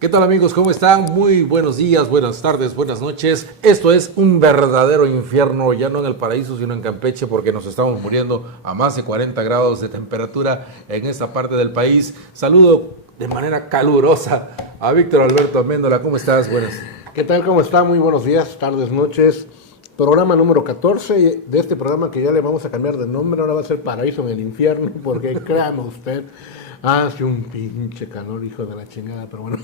¿Qué tal amigos? ¿Cómo están? Muy buenos días, buenas tardes, buenas noches. Esto es un verdadero infierno, ya no en el paraíso, sino en Campeche, porque nos estamos muriendo a más de 40 grados de temperatura en esta parte del país. Saludo de manera calurosa a Víctor Alberto Améndola. ¿Cómo estás? Buenas. ¿Qué tal? ¿Cómo está? Muy buenos días, tardes, noches. Programa número 14 de este programa que ya le vamos a cambiar de nombre. Ahora va a ser Paraíso en el Infierno, porque créame usted, hace un pinche calor, hijo de la chingada, pero bueno.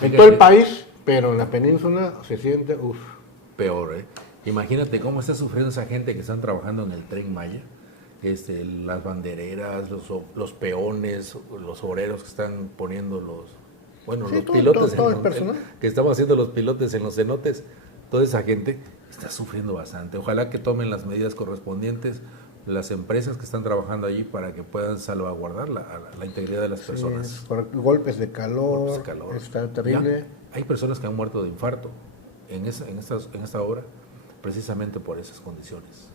En todo el país, pero en la península se siente, peor, ¿eh? Imagínate cómo está sufriendo esa gente que están trabajando en el Tren Maya. Las bandereras, los peones, los obreros que están poniendo los pilotes todo el personal que estamos haciendo los pilotes en los cenotes. Toda esa gente está sufriendo bastante. Ojalá que tomen las medidas correspondientes las empresas que están trabajando allí para que puedan salvaguardar la integridad de las personas. Sí, por golpes de calor, está terrible. Ya, hay personas que han muerto de infarto en esta obra precisamente por esas condiciones.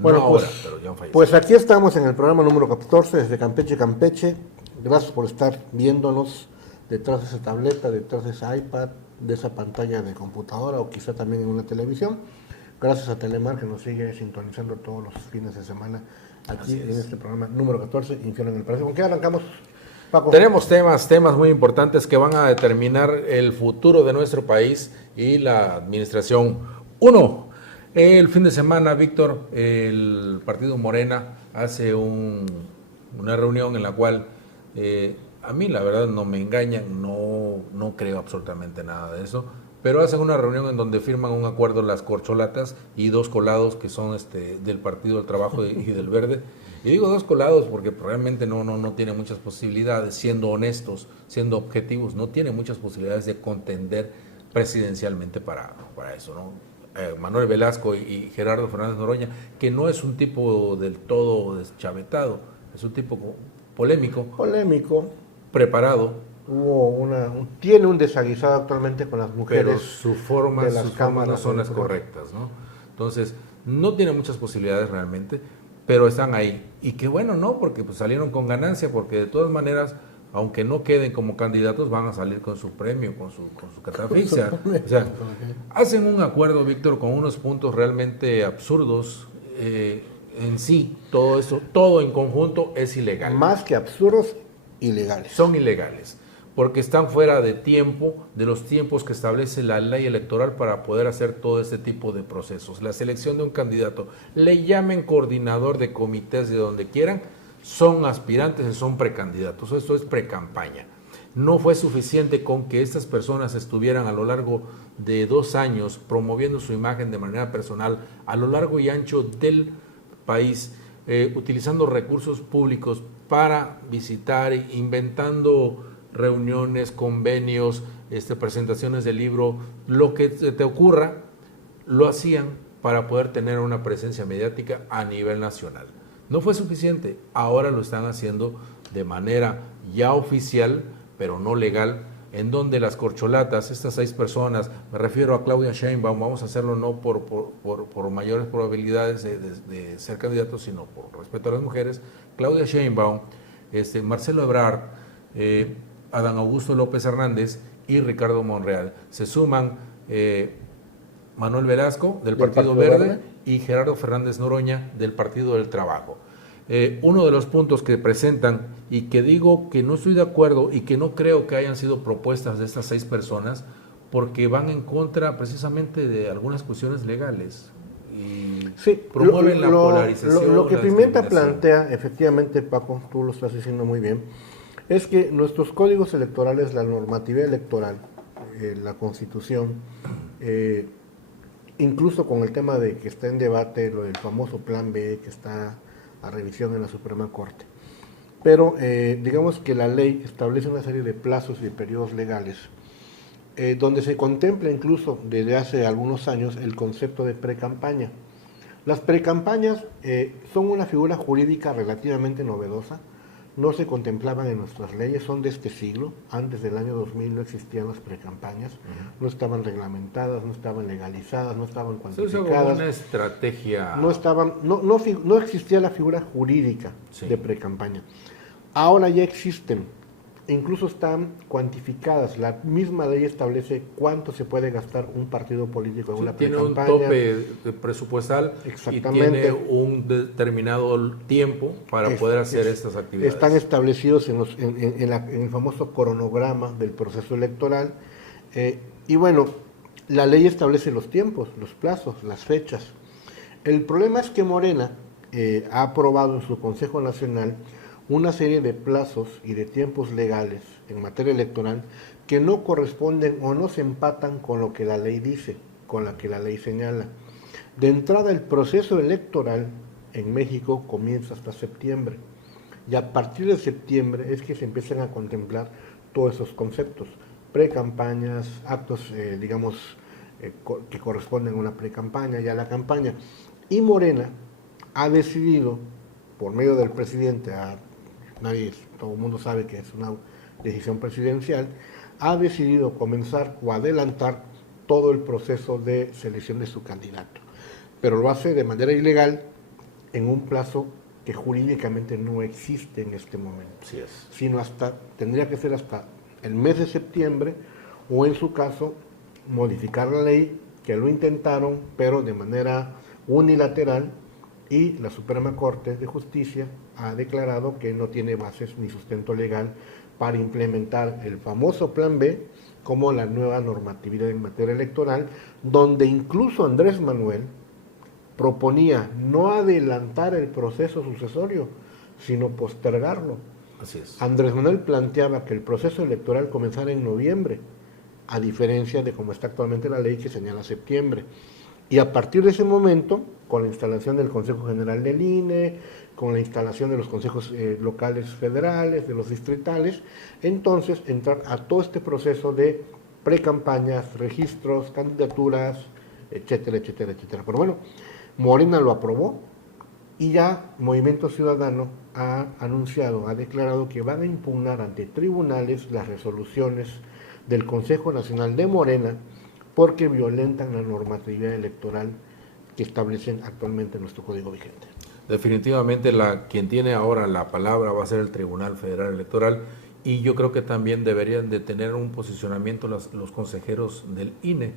Bueno, no pues, ahora, pero ya han fallecido. Pues aquí estamos en el programa número 14 desde Campeche, Campeche. Gracias por estar viéndonos detrás de esa tableta, detrás de ese iPad, de esa pantalla de computadora o quizá también en una televisión. Gracias a Telemar que nos sigue sintonizando todos los fines de semana aquí en este programa número 14, Infierno en el Paraíso. ¿Con qué arrancamos, Paco? Tenemos temas muy importantes que van a determinar el futuro de nuestro país y la administración. Uno, el fin de semana, Víctor, el partido Morena hace una reunión en la cual a mí la verdad no me engañan, no creo absolutamente nada de eso, pero hacen una reunión en donde firman un acuerdo las corcholatas y dos colados que son del Partido del Trabajo y del Verde. Y digo dos colados porque realmente no tiene muchas posibilidades, siendo honestos, siendo objetivos, no tiene muchas posibilidades de contender presidencialmente para eso, ¿no? Manuel Velasco y Gerardo Fernández Noroña, que no es un tipo del todo deschavetado, es un tipo polémico, preparado. Tiene un desaguisado actualmente con las mujeres. Pero sus formas no son las correctas, ¿no? Entonces, no tiene muchas posibilidades realmente, pero están ahí. Y qué bueno, ¿no? Porque pues salieron con ganancia, porque de todas maneras, aunque no queden como candidatos, van a salir con su premio, con su catafixia. O sea, hacen un acuerdo, Víctor, con unos puntos realmente absurdos. En sí, todo eso, todo en conjunto es ilegal. Más que absurdos, ilegales. Son ilegales, porque están fuera de los tiempos que establece la ley electoral para poder hacer todo este tipo de procesos. La selección de un candidato, le llamen coordinador de comités de donde quieran, son aspirantes y son precandidatos. Esto es precampaña. No fue suficiente con que estas personas estuvieran a lo largo de 2 años promoviendo su imagen de manera personal a lo largo y ancho del país, utilizando recursos públicos para visitar, inventando reuniones, convenios, presentaciones de libro, lo que te ocurra, lo hacían para poder tener una presencia mediática a nivel nacional. No fue suficiente, ahora lo están haciendo de manera ya oficial, pero no legal, en donde las corcholatas, estas 6 personas, me refiero a Claudia Sheinbaum, vamos a hacerlo no por mayores probabilidades de ser candidatos, sino por respeto a las mujeres, Claudia Sheinbaum, Marcelo Ebrard, Adán Augusto López Hernández y Ricardo Monreal. Se suman Manuel Velasco del Partido Verde y Gerardo Fernández Noroña del Partido del Trabajo. Uno de los puntos que presentan y que digo que no estoy de acuerdo y que no creo que hayan sido propuestas de estas 6 personas porque van en contra precisamente de algunas cuestiones legales y promueven la polarización. Lo que Pimenta plantea, efectivamente, Paco, tú lo estás diciendo muy bien, es que nuestros códigos electorales, la normatividad electoral, la Constitución, incluso con el tema de que está en debate lo del famoso Plan B que está a revisión en la Suprema Corte, pero digamos que la ley establece una serie de plazos y de periodos legales donde se contempla incluso desde hace algunos años el concepto de precampaña. Las precampañas son una figura jurídica relativamente novedosa, no se contemplaban en nuestras leyes, son de este siglo. Antes del año 2000 no existían las precampañas, no estaban reglamentadas, no estaban legalizadas, no estaban cuantificadas. Una estrategia. No existía la figura jurídica de precampaña. Ahora ya existen incluso están cuantificadas. La misma ley establece cuánto se puede gastar un partido político en una pre-campaña. Tiene un tope presupuestal y tiene un determinado tiempo para poder hacer estas actividades. Están establecidos en el famoso cronograma del proceso electoral. Y bueno, la ley establece los tiempos, los plazos, las fechas. El problema es que Morena ha aprobado en su Consejo Nacional una serie de plazos y de tiempos legales en materia electoral que no corresponden o no se empatan con lo que la ley dice, con lo que la ley señala. De entrada, el proceso electoral en México comienza hasta septiembre, y a partir de septiembre es que se empiezan a contemplar todos esos conceptos, pre-campañas, actos, que corresponden a una pre-campaña y a la campaña. Y Morena ha decidido, por medio del presidente, todo el mundo sabe que es una decisión presidencial, ha decidido comenzar o adelantar todo el proceso de selección de su candidato. Pero lo hace de manera ilegal en un plazo que jurídicamente no existe en este momento. Así es. Sino tendría que ser hasta el mes de septiembre, o en su caso, modificar la ley, que lo intentaron, pero de manera unilateral, y la Suprema Corte de Justicia ha declarado que no tiene bases ni sustento legal para implementar el famoso Plan B como la nueva normatividad en materia electoral, donde incluso Andrés Manuel proponía no adelantar el proceso sucesorio, sino postergarlo. Así es. Andrés Manuel planteaba que el proceso electoral comenzara en noviembre, a diferencia de cómo está actualmente la ley que señala septiembre. Y a partir de ese momento, con la instalación del Consejo General del INE, con la instalación de los consejos locales federales, de los distritales, entonces entrar a todo este proceso de precampañas, registros, candidaturas, etcétera, etcétera, etcétera. Pero bueno, Morena lo aprobó y ya Movimiento Ciudadano ha anunciado, ha declarado que van a impugnar ante tribunales las resoluciones del Consejo Nacional de Morena porque violentan la normatividad electoral que establecen actualmente nuestro código vigente. Definitivamente quien tiene ahora la palabra va a ser el Tribunal Federal Electoral, y yo creo que también deberían de tener un posicionamiento los consejeros del INE,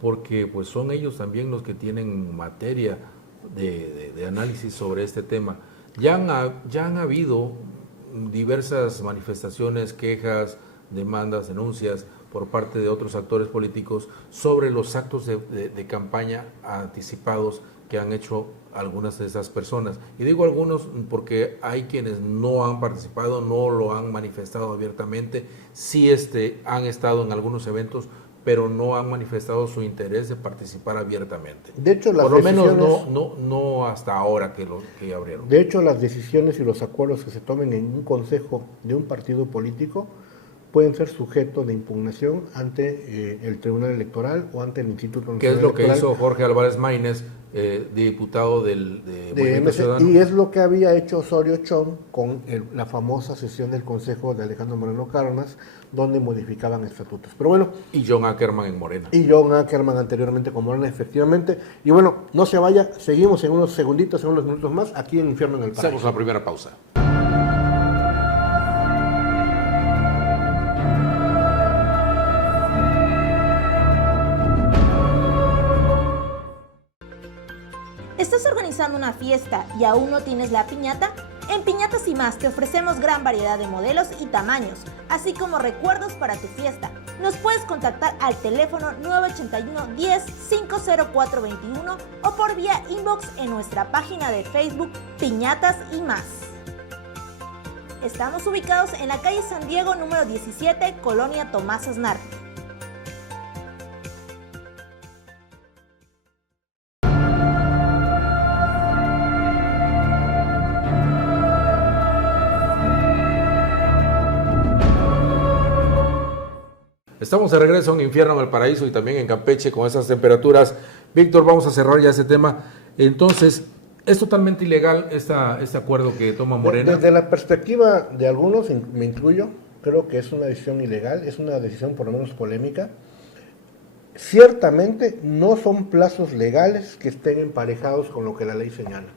porque pues son ellos también los que tienen materia de análisis sobre este tema. Ya han habido diversas manifestaciones, quejas, demandas, denuncias por parte de otros actores políticos sobre los actos de campaña anticipados que han hecho algunas de esas personas. Y digo algunos porque hay quienes no han participado, no lo han manifestado abiertamente, sí han estado en algunos eventos, pero no han manifestado su interés de participar abiertamente. De hecho, por lo menos no hasta ahora que abrieron. De hecho, las decisiones y los acuerdos que se tomen en un consejo de un partido político pueden ser sujetos de impugnación ante el Tribunal Electoral o ante el Instituto Nacional Electoral. ¿Qué es lo que hizo Jorge Álvarez Maínez, diputado de Movimiento Ciudadano? Y es lo que había hecho Osorio Chong con la famosa sesión del Consejo de Alejandro Moreno Cárdenas, donde modificaban estatutos. Pero bueno. Y John Ackerman en Morena. Y John Ackerman anteriormente con Morena, efectivamente. Y bueno, no se vaya, seguimos en unos segunditos, en unos minutos más, aquí en Infierno en el Paraíso. Hacemos la primera pausa. ¿Estás organizando una fiesta y aún no tienes la piñata? En Piñatas y Más te ofrecemos gran variedad de modelos y tamaños, así como recuerdos para tu fiesta. Nos puedes contactar al teléfono 981 10 50421 o por vía inbox en nuestra página de Facebook Piñatas y Más. Estamos ubicados en la calle San Diego número 17, Colonia Tomás Asnar. Estamos de regreso en Infierno en el Paraíso y también en Campeche con esas temperaturas. Víctor, vamos a cerrar ya este tema. Entonces, ¿es totalmente ilegal este acuerdo que toma Morena? Desde la perspectiva de algunos, me incluyo, creo que es una decisión ilegal, es una decisión por lo menos polémica. Ciertamente no son plazos legales que estén emparejados con lo que la ley señala.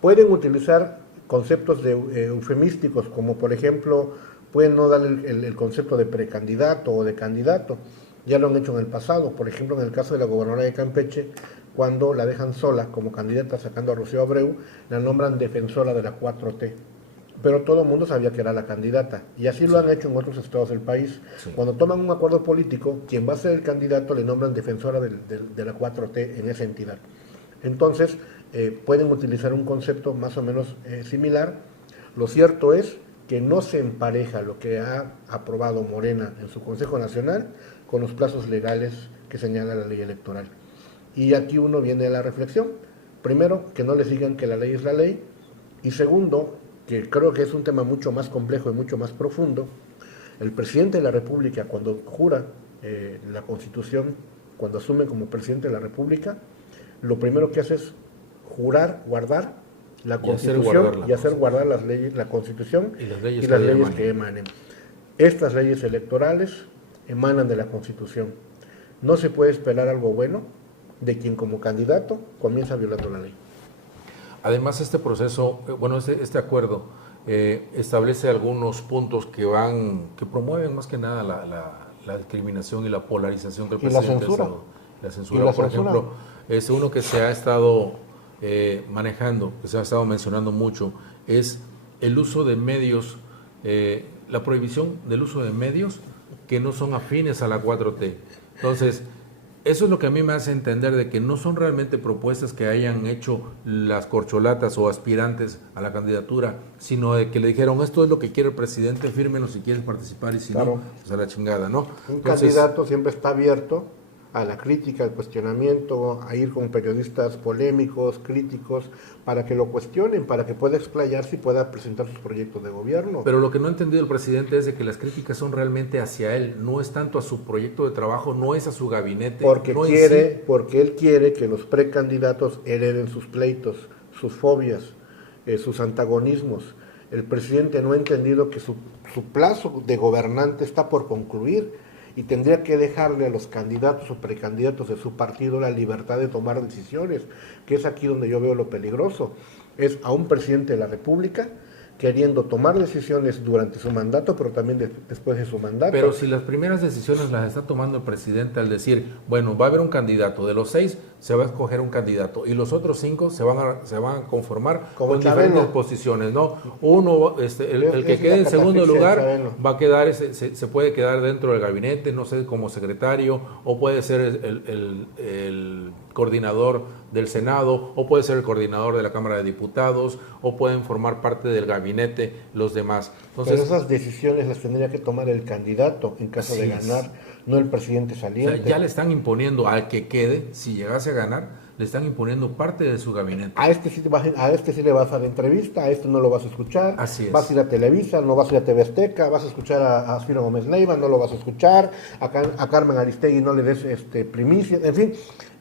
Pueden utilizar conceptos eufemísticos como por ejemplo pueden no darle el concepto de precandidato o de candidato. Ya lo han hecho en el pasado, por ejemplo, en el caso de la gobernadora de Campeche, cuando la dejan sola como candidata sacando a Rocío Abreu, la nombran defensora de la 4T. Pero todo el mundo sabía que era la candidata, y así lo han hecho en otros estados del país. Sí. Cuando toman un acuerdo político, quien va a ser el candidato le nombran defensora de la 4T en esa entidad. Entonces, pueden utilizar un concepto más o menos similar. Lo cierto es que no se empareja lo que ha aprobado Morena en su Consejo Nacional con los plazos legales que señala la ley electoral. Y aquí uno viene a la reflexión. Primero, que no les digan que la ley es la ley, y segundo, que creo que es un tema mucho más complejo y mucho más profundo. El presidente de la República, cuando jura la Constitución, cuando asume como presidente de la República, lo primero que hace es jurar guardar la Constitución y hacer guardar las leyes, la Constitución y las leyes que emanen. Estas leyes electorales emanan de la Constitución. No se puede esperar algo bueno de quien como candidato comienza violando la ley. Además, este proceso, bueno, este acuerdo establece algunos puntos que promueven más que nada la discriminación y la polarización que el presidente ha estado. La censura, por ejemplo, es uno que se ha estado manejando, que se ha estado mencionando mucho, es el uso de medios, la prohibición del uso de medios que no son afines a la 4T. Entonces, eso es lo que a mí me hace entender de que no son realmente propuestas que hayan hecho las corcholatas o aspirantes a la candidatura, sino de que le dijeron, esto es lo que quiere el presidente, fírmelo si quieres participar y si no, pues a la chingada, ¿no? Un candidato siempre está abierto a la crítica, al cuestionamiento, a ir con periodistas polémicos, críticos, para que lo cuestionen, para que pueda explayarse y pueda presentar sus proyectos de gobierno. Pero lo que no ha entendido el presidente es de que las críticas son realmente hacia él, no es tanto a su proyecto de trabajo, no es a su gabinete. Porque él quiere que los precandidatos hereden sus pleitos, sus fobias, sus antagonismos. El presidente no ha entendido que su plazo de gobernante está por concluir, y tendría que dejarle a los candidatos o precandidatos de su partido la libertad de tomar decisiones, que es aquí donde yo veo lo peligroso. Es a un presidente de la República queriendo tomar decisiones durante su mandato, pero también después de su mandato. Pero si las primeras decisiones las está tomando el presidente al decir, bueno, va a haber un candidato, de los 6 se va a escoger un candidato y los otros 5 se van a conformar como con diferentes posiciones, ¿no? Uno, el que quede en segundo lugar va a quedar, se puede quedar dentro del gabinete, no sé, como secretario, o puede ser el coordinador del Senado, o puede ser el coordinador de la Cámara de Diputados, o pueden formar parte del gabinete los demás. Entonces, pero esas decisiones las tendría que tomar el candidato en caso de ganar, no el presidente saliente. O sea, ya le están imponiendo al que quede, si llegase a ganar, le están imponiendo parte de su gabinete. A este sí le vas a dar entrevista, a este no lo vas a escuchar. Así es. Vas a ir a Televisa, no vas a ir a TV Azteca, vas a escuchar a Ciro Gómez Leiva, no lo vas a escuchar, a Carmen Aristegui no le des primicia, en fin.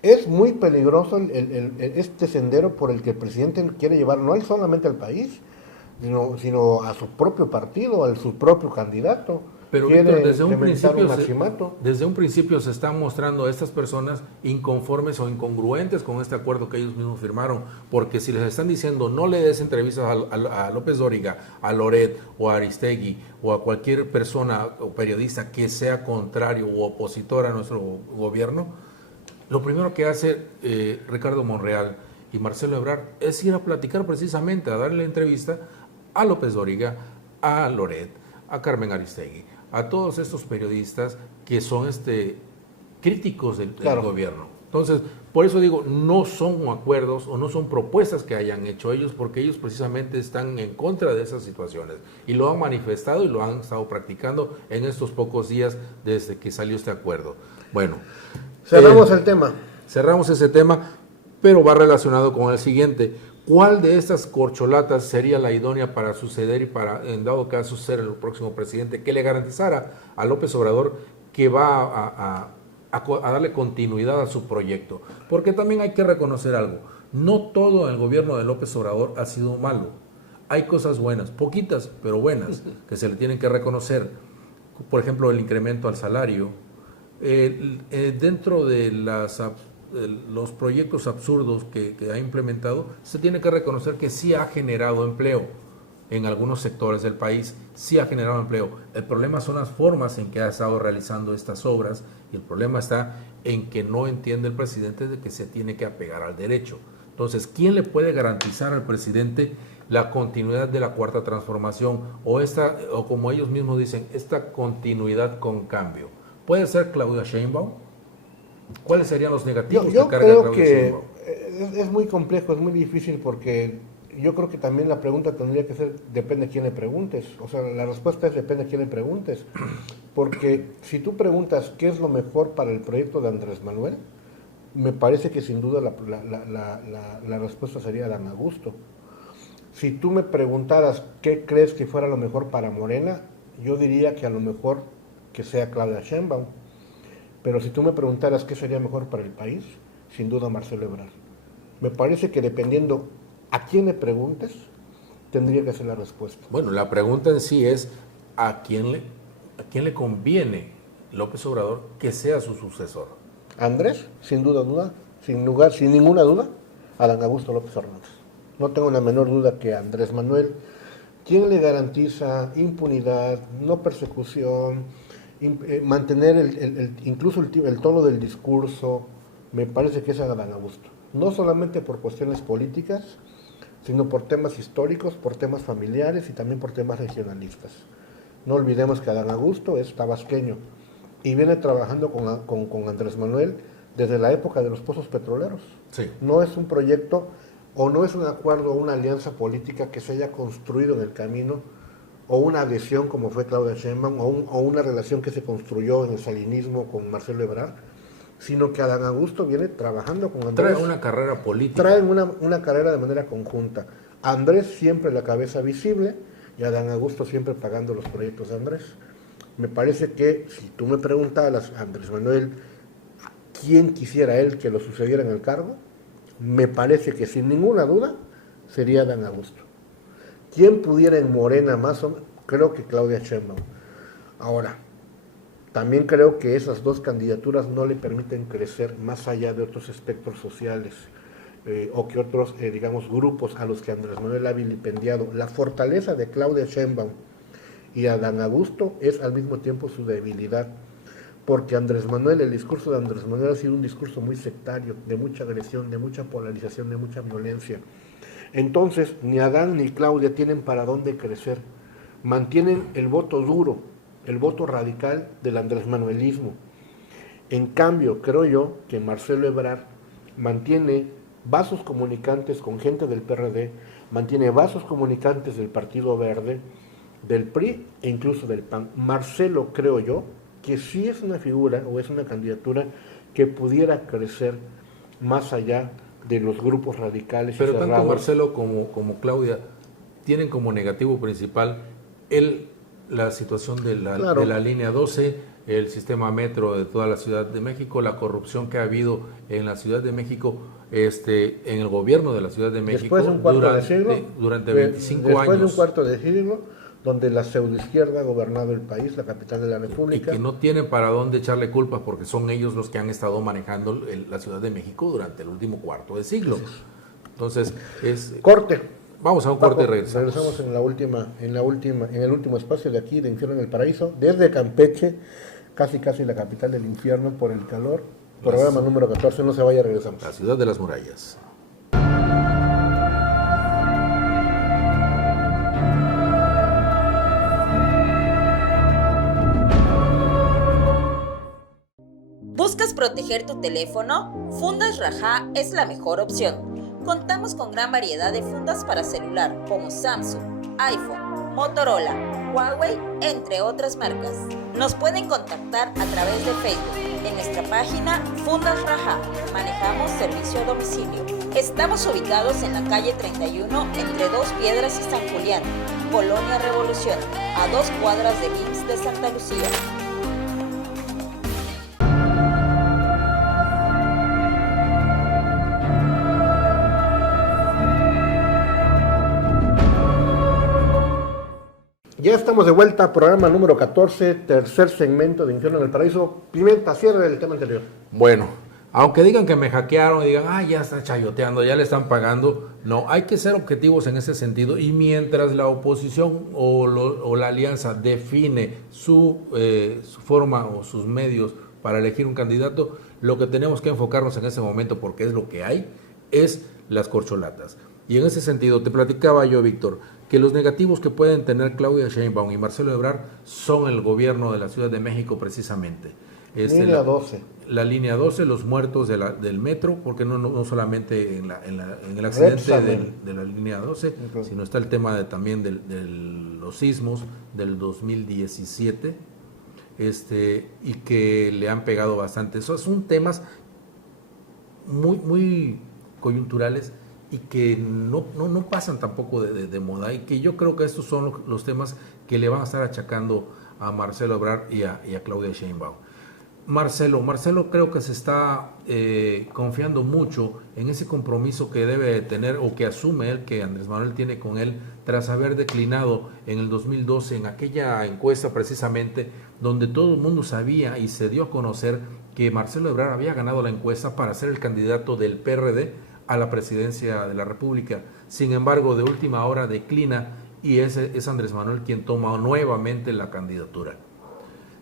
Es muy peligroso este sendero por el que el presidente quiere llevar, no solamente al país, sino a su propio partido, a su propio candidato. Pero Víctor, desde un principio se están mostrando a estas personas inconformes o incongruentes con este acuerdo que ellos mismos firmaron, porque si les están diciendo no le des entrevistas a López Dóriga, a Loret o a Aristegui o a cualquier persona o periodista que sea contrario o opositor a nuestro gobierno, lo primero que hace Ricardo Monreal y Marcelo Ebrard es ir a platicar precisamente, a darle la entrevista a López Dóriga, a Loret, a Carmen Aristegui, a todos estos periodistas que son críticos del gobierno. Entonces, por eso digo, no son acuerdos o no son propuestas que hayan hecho ellos, porque ellos precisamente están en contra de esas situaciones y lo han manifestado y lo han estado practicando en estos pocos días desde que salió este acuerdo. Bueno, cerramos el tema. Cerramos ese tema, pero va relacionado con el siguiente. ¿Cuál de estas corcholatas sería la idónea para suceder y para, en dado caso, ser el próximo presidente que le garantizara a López Obrador que va a darle continuidad a su proyecto? Porque también hay que reconocer algo. No todo el gobierno de López Obrador ha sido malo. Hay cosas buenas, poquitas, pero buenas, que se le tienen que reconocer. Por ejemplo, el incremento al salario. Dentro de los proyectos absurdos que ha implementado, se tiene que reconocer que sí ha generado empleo. en algunos sectores del país, sí ha generado empleo. El problema son las formas en que ha estado realizando estas obras y el problema está en que no entiende el presidente de que se tiene que apegar al derecho. Entonces, ¿quién le puede garantizar al presidente la continuidad de la Cuarta Transformación o como ellos mismos dicen, esta continuidad con cambio? ¿Puede ser Claudia Sheinbaum? ¿Cuáles serían los negativos Yo que carga creo Claudia que Sheinbaum? es muy complejo, es muy difícil porque yo creo que también la pregunta tendría que ser, depende de quién le preguntes. O sea, la respuesta es depende de quién le preguntes. Porque si tú preguntas qué es lo mejor para el proyecto de Andrés Manuel, me parece que sin duda la respuesta sería Dan Augusto. Si tú me preguntaras qué crees que fuera lo mejor para Morena, yo diría que a lo mejor que sea Claudia Sheinbaum. Pero si tú me preguntaras qué sería mejor para el país, sin duda Marcelo Ebrard. Me parece que dependiendo a quién le preguntes, tendría que ser la respuesta. Bueno, la pregunta en sí es ¿a quién le conviene López Obrador que sea su sucesor? Andrés, sin duda, sin ninguna duda, a Dan Augusto López Hernández. No tengo la menor duda que a Andrés Manuel, ¿quién le garantiza impunidad, no persecución, mantener incluso el tono del discurso? Me parece que es a Dan Augusto. No solamente por cuestiones políticas, sino por temas históricos, por temas familiares y también por temas regionalistas. No olvidemos que Dan Augusto es tabasqueño y viene trabajando con Andrés Manuel desde la época de los pozos petroleros. Sí. No es un proyecto o no es un acuerdo o una alianza política que se haya construido en el camino, o una adhesión como fue Claudia Sheinbaum, o una relación que se construyó en el salinismo con Marcelo Ebrard, sino que Adán Augusto viene trabajando con Andrés. Trae una carrera política. Traen una carrera de manera conjunta. Andrés siempre la cabeza visible y Adán Augusto siempre pagando los proyectos de Andrés. Me parece que si tú me preguntaras, Andrés Manuel, ¿quién quisiera él que lo sucediera en el cargo? Me parece que sin ninguna duda sería Dan Augusto. ¿Quién pudiera en Morena más o menos? Creo que Claudia Sheinbaum. Ahora, también creo que esas dos candidaturas no le permiten crecer más allá de otros espectros sociales o que otros, digamos, grupos a los que Andrés Manuel ha vilipendiado. La fortaleza de Claudia Sheinbaum y a Dan Augusto es al mismo tiempo su debilidad. Porque el discurso de Andrés Manuel ha sido un discurso muy sectario, de mucha agresión, de mucha polarización, de mucha violencia. Entonces, ni Adán ni Claudia tienen para dónde crecer. Mantienen el voto duro, el voto radical del andresmanuelismo. En cambio, creo yo que Marcelo Ebrard mantiene vasos comunicantes con gente del PRD, mantiene vasos comunicantes del Partido Verde, del PRI e incluso del PAN. Marcelo, creo yo, que sí es una figura o es una candidatura que pudiera crecer más allá de los grupos radicales. Pero tanto Marcelo como Claudia tienen como negativo principal la situación de la línea 12, el sistema metro de toda la Ciudad de México, la corrupción que ha habido en la Ciudad de México, en el gobierno de la Ciudad de México durante 25 años. Después de un cuarto de siglo, donde la pseudoizquierda ha gobernado el país, la capital de la República. Y que no tienen para dónde echarle culpas porque son ellos los que han estado manejando la Ciudad de México durante el último cuarto de siglo. Entonces, Corte. Vamos a un corte y regresamos. Regresamos en el último espacio de aquí, de Infierno en el Paraíso, desde Campeche, casi la capital del infierno por el calor. Programa número 14, no se vaya, regresamos. La ciudad de las murallas. ¿Buscas proteger tu teléfono? Fundas Rajá es la mejor opción. Contamos con gran variedad de fundas para celular como Samsung, iPhone, Motorola, Huawei, entre otras marcas. Nos pueden contactar a través de Facebook en nuestra página Fundas Rajá. Manejamos servicio a domicilio. Estamos ubicados en la calle 31 entre Dos Piedras y San Julián, Colonia Revolución, a 2 cuadras de IMSS de Santa Lucía. Ya estamos de vuelta, programa número 14, tercer segmento de Infierno en el Paraíso. Pimenta, cierre el tema anterior. Bueno, Aunque digan que me hackearon y digan, ya está chayoteando, ya le están pagando. No, hay que ser objetivos en ese sentido. Y mientras la oposición o la alianza define su forma o sus medios para elegir un candidato, lo que tenemos que enfocarnos en ese momento, porque es lo que hay, es las corcholatas. Y en ese sentido, te platicaba yo, Víctor, que los negativos que pueden tener Claudia Sheinbaum y Marcelo Ebrard son el gobierno de la Ciudad de México precisamente. Línea 12. La línea 12, los muertos del metro, porque no solamente en el accidente de la línea 12, sino está el tema también de los sismos del 2017, y que le han pegado bastante. Esos son temas muy, muy coyunturales y que no pasan tampoco de moda, y que yo creo que estos son los temas que le van a estar achacando a Marcelo Ebrard y a Claudia Sheinbaum. Marcelo creo que se está confiando mucho en ese compromiso que debe tener o que asume él, que Andrés Manuel tiene con él, tras haber declinado en el 2012 en aquella encuesta precisamente donde todo el mundo sabía y se dio a conocer que Marcelo Ebrard había ganado la encuesta para ser el candidato del PRD a la presidencia de la República. Sin embargo, de última hora declina y es Andrés Manuel quien toma nuevamente la candidatura.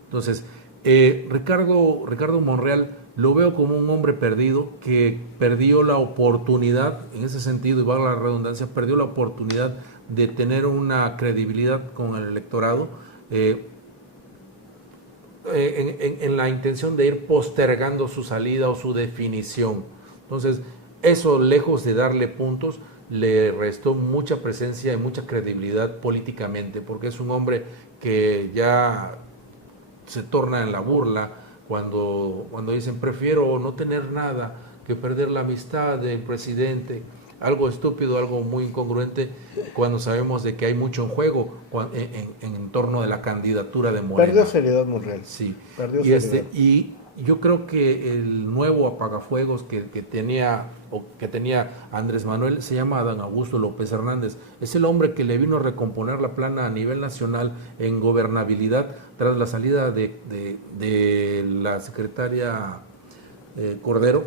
Entonces, Ricardo Monreal lo veo como un hombre perdido que perdió la oportunidad, en ese sentido, y valga la redundancia, perdió la oportunidad de tener una credibilidad con el electorado en la intención de ir postergando su salida o su definición. Entonces, eso, lejos de darle puntos, le restó mucha presencia y mucha credibilidad políticamente, porque es un hombre que ya se torna en la burla cuando dicen prefiero no tener nada que perder la amistad del presidente. Algo estúpido, algo muy incongruente, cuando sabemos de que hay mucho en juego en torno de la candidatura de Morena. Perdió seriedad Monreal. Sí. Perdió seriedad. Y yo creo que el nuevo apagafuegos que tenía Andrés Manuel se llama Adán Augusto López Hernández. Es el hombre que le vino a recomponer la plana a nivel nacional en gobernabilidad tras la salida de la secretaria Cordero.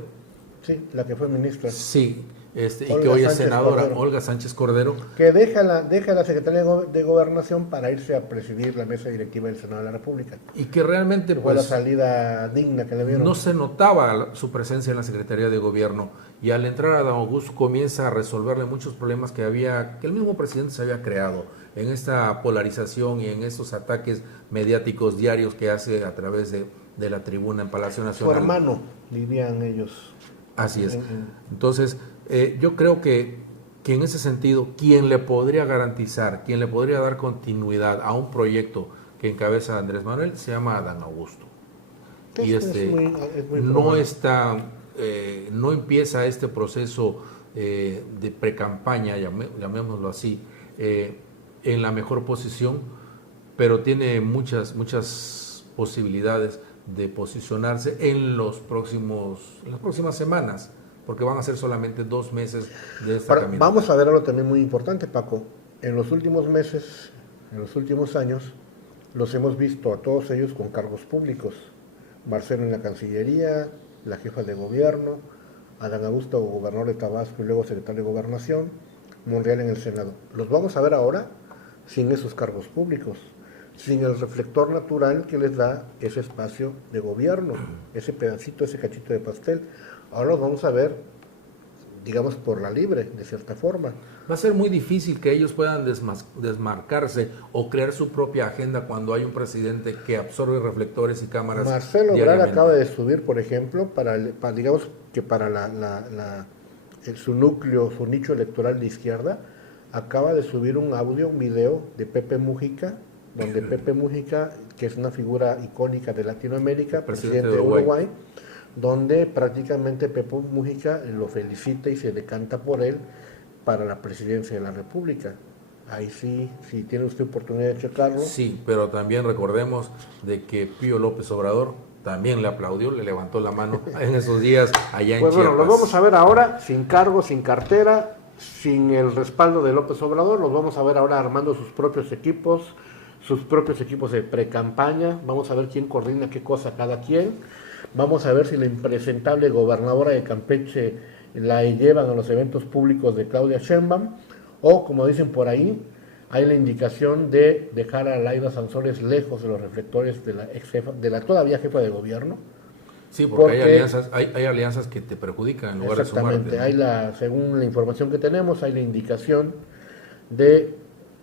Sí, la que fue ministra. Sí. Y que hoy es senadora, Olga Sánchez Cordero. Que deja la Secretaría de Gobernación para irse a presidir la mesa directiva del Senado de la República. Y que realmente fue la salida digna que le dieron. No se notaba su presencia en la Secretaría de Gobierno. Y al entrar a Adán Augusto comienza a resolverle muchos problemas que el mismo presidente se había creado en esta polarización y en estos ataques mediáticos diarios que hace a través de la tribuna en Palacio Nacional. Su hermano, dirían ellos. Así es. Entonces, yo creo que en ese sentido, quien le podría garantizar, quien le podría dar continuidad a un proyecto que encabeza Andrés Manuel, se llama Adán Augusto. Y no empieza este proceso de precampaña, llamémoslo así, en la mejor posición, pero tiene muchas posibilidades de posicionarse en las próximas semanas, porque van a ser solamente 2 meses de esta caminata. Vamos a ver algo también muy importante, Paco. En los últimos meses, en los últimos años, los hemos visto a todos ellos con cargos públicos. Marcelo en la Cancillería, la jefa de gobierno, Adán Augusto, gobernador de Tabasco y luego secretario de Gobernación, Monreal en el Senado. Los vamos a ver ahora sin esos cargos públicos, sin el reflector natural que les da ese espacio de gobierno, ese pedacito, ese cachito de pastel. Ahora los vamos a ver, digamos, por la libre, de cierta forma. Va a ser muy difícil que ellos puedan desmarcarse o crear su propia agenda cuando hay un presidente que absorbe reflectores y cámaras. Marcelo Ebrard acaba de subir, por ejemplo, para su núcleo, su nicho electoral de izquierda, acaba de subir un video de Pepe Mujica, donde Pepe Mujica, que es una figura icónica de Latinoamérica, presidente de Uruguay, donde prácticamente Pepe Mujica lo felicita y se decanta por él para la presidencia de la República. Ahí sí, si tiene usted oportunidad de checarlo. Sí, pero también recordemos de que Pío López Obrador también le aplaudió, le levantó la mano en esos días allá en Chiapas. Bueno, los vamos a ver ahora sin cargo, sin cartera, sin el respaldo de López Obrador. Los vamos a ver ahora armando sus propios equipos de pre-campaña. Vamos a ver quién coordina qué cosa cada quien. Vamos a ver si la impresentable gobernadora de Campeche la llevan a los eventos públicos de Claudia Sheinbaum, o como dicen por ahí, hay la indicación de dejar a Laida Sansores lejos de los reflectores de la ex jefa, de la todavía jefa de gobierno. Sí, porque hay alianzas que te perjudican en lugar de sumarte. Exactamente, según la información que tenemos, hay la indicación de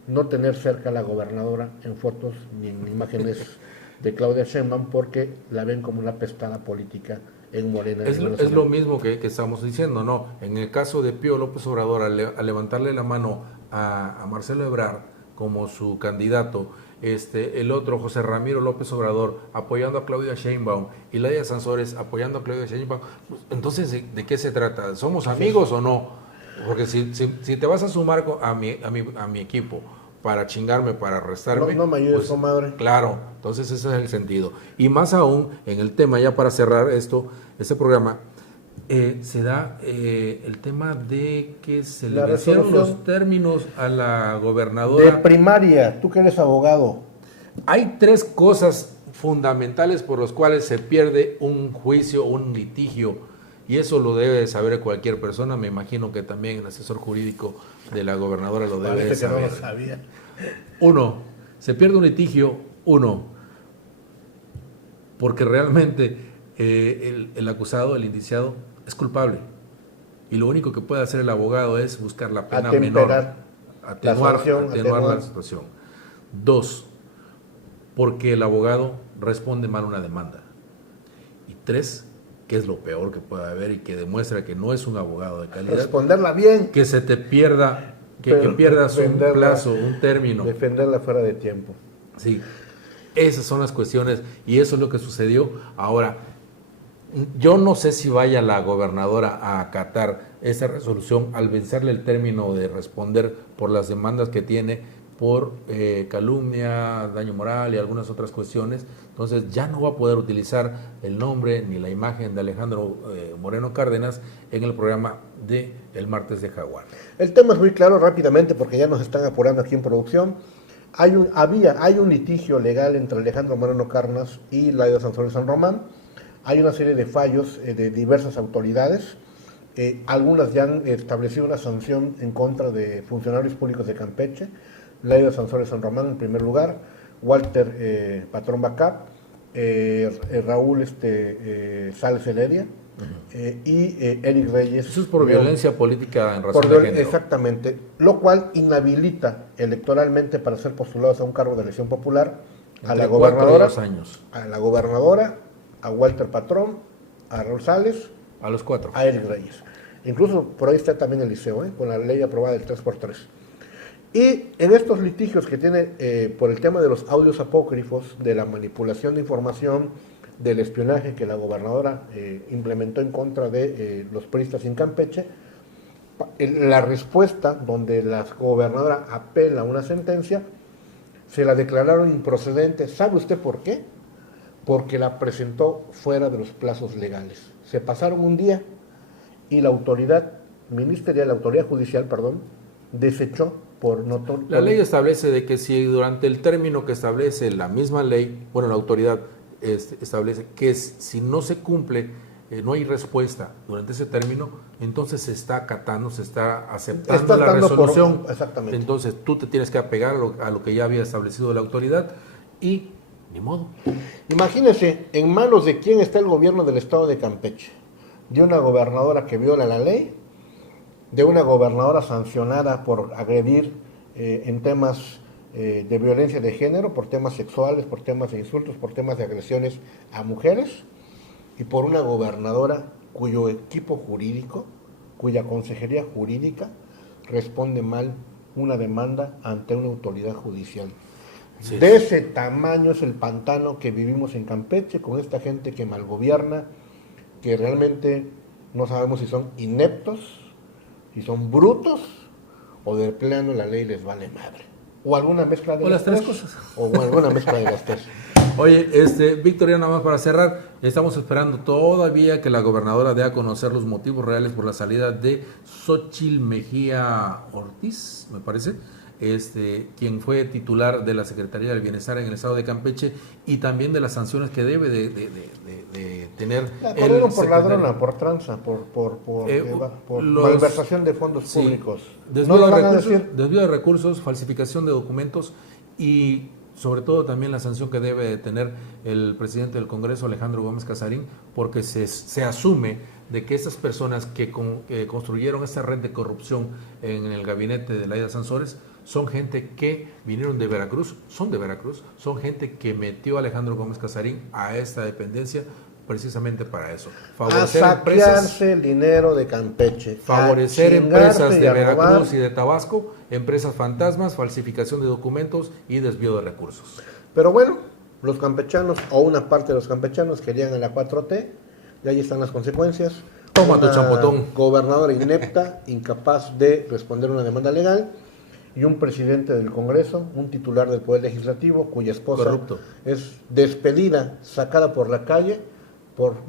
no tener cerca a la gobernadora en fotos ni en imágenes de Claudia Sheinbaum, porque la ven como una pestada política en Morena. Es lo mismo que estamos diciendo, ¿no? En el caso de Pío López Obrador, al levantarle la mano a Marcelo Ebrard como su candidato, el otro, José Ramiro López Obrador, apoyando a Claudia Sheinbaum, y Laida Sansores apoyando a Claudia Sheinbaum, pues, entonces, ¿de qué se trata? ¿Somos amigos o no? Porque si te vas a sumar a mi equipo para chingarme, para arrestarme... No me ayudes, comadre. Claro, entonces ese es el sentido. Y más aún, en el tema, ya para cerrar este programa, se da el tema de que se le vencieron los términos a la gobernadora. De primaria, tú que eres abogado. Hay 3 cosas fundamentales por las cuales se pierde un juicio, un litigio, y eso lo debe de saber cualquier persona. Me imagino que también el asesor jurídico de la gobernadora lo debe de saber. Que no lo sabía. 1, se pierde un litigio, porque realmente el acusado, el indiciado, es culpable. Y lo único que puede hacer el abogado es buscar la pena menor, atenuar la situación. 2, porque el abogado responde mal una demanda. Y 3, que es lo peor que puede haber y que demuestra que no es un abogado de calidad. Responderla bien. Que se te pierda, que pierdas un plazo, un término. Defenderla fuera de tiempo. Sí, esas son las cuestiones y eso es lo que sucedió. Ahora, yo no sé si vaya la gobernadora a acatar esa resolución al vencerle el término de responder por las demandas que tiene por calumnia, daño moral y algunas otras cuestiones. Entonces ya no va a poder utilizar el nombre ni la imagen de Alejandro Moreno Cárdenas en el programa de El Martes de Jaguar. El tema es muy claro rápidamente porque ya nos están apurando aquí en producción. Hay un litigio legal entre Alejandro Moreno Cárdenas y Laida Sansores San Román. Hay una serie de fallos de diversas autoridades. Algunas ya han establecido una sanción en contra de funcionarios públicos de Campeche. Laida Sansores San Román en primer lugar, Walter Patrón Bacap, Raúl Sales Heredia, y Eric Reyes. Eso es por violencia política en razón de género. Exactamente, lo cual inhabilita electoralmente para ser postulados a un cargo de elección popular a la gobernadora, 4 y 2 años. A la gobernadora, a Walter Patrón, a Raúl Sales, a los 4, a Eric Reyes. Incluso por ahí está también el liceo, con la ley aprobada del 3x3. Y en estos litigios que tiene por el tema de los audios apócrifos, de la manipulación de información, del espionaje que la gobernadora implementó en contra de los priistas en Campeche, la respuesta donde la gobernadora apela a una sentencia, se la declararon improcedente. ¿Sabe usted por qué? Porque la presentó fuera de los plazos legales. Se pasaron un día y la autoridad ministerial, la autoridad judicial, desechó por notorio. La ley establece de que si durante el término que establece la misma ley, la autoridad establece que si no se cumple, no hay respuesta durante ese término, entonces se está acatando, se está aceptando la resolución. Exactamente. Entonces tú te tienes que apegar a lo que ya había establecido la autoridad y ni modo. Imagínense, ¿en manos de quién está el gobierno del estado de Campeche? De una gobernadora que viola la ley, de una gobernadora sancionada por agredir en temas de violencia de género, por temas sexuales, por temas de insultos, por temas de agresiones a mujeres, y por una gobernadora cuyo equipo jurídico, cuya consejería jurídica responde mal una demanda ante una autoridad judicial. Sí. De ese tamaño es el pantano que vivimos en Campeche, con esta gente que malgobierna, que realmente no sabemos si son ineptos, si son brutos, o de plano la ley les vale madre. O alguna mezcla de las tres cosas. O alguna mezcla de las tres. Oye, Víctor, ya nada más para cerrar, estamos esperando todavía que la gobernadora dé a conocer los motivos reales por la salida de Xóchitl Mejía Ortiz, me parece, quien fue titular de la Secretaría del Bienestar en el estado de Campeche, y también de las sanciones que debe de tener La el corrieron por secretario. ladrona, por tranza, por Los- malversación de fondos Sí, públicos. desvío, ¿No lo de van a recursos, decir? desvío de recursos, falsificación de documentos y sobre todo también la sanción que debe de tener el presidente del Congreso, Alejandro Gómez Casarín, porque se asume de que esas personas que construyeron esta red de corrupción en el gabinete de Laida Sansores son gente que vinieron de Veracruz, son gente que metió a Alejandro Gómez Casarín a esta dependencia precisamente para eso, A favorecer empresas, saquearse el dinero de Campeche. favorecer a empresas chingarse y de a robar. Veracruz y de Tabasco, empresas fantasmas, falsificación de documentos y desvío de recursos. Pero bueno, los campechanos, o una parte de los campechanos, querían a la 4T, y ahí están las consecuencias. Toma tu Una champotón. Gobernadora inepta, incapaz de responder una demanda legal, y un presidente del Congreso, un titular del Poder Legislativo, cuya esposa Corrupto. es despedida, sacada por la calle,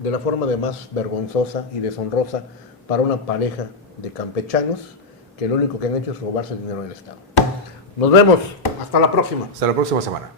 de la forma de más vergonzosa y deshonrosa para una pareja de campechanos que lo único que han hecho es robarse el dinero del Estado. Nos vemos, hasta la próxima. Hasta la próxima semana.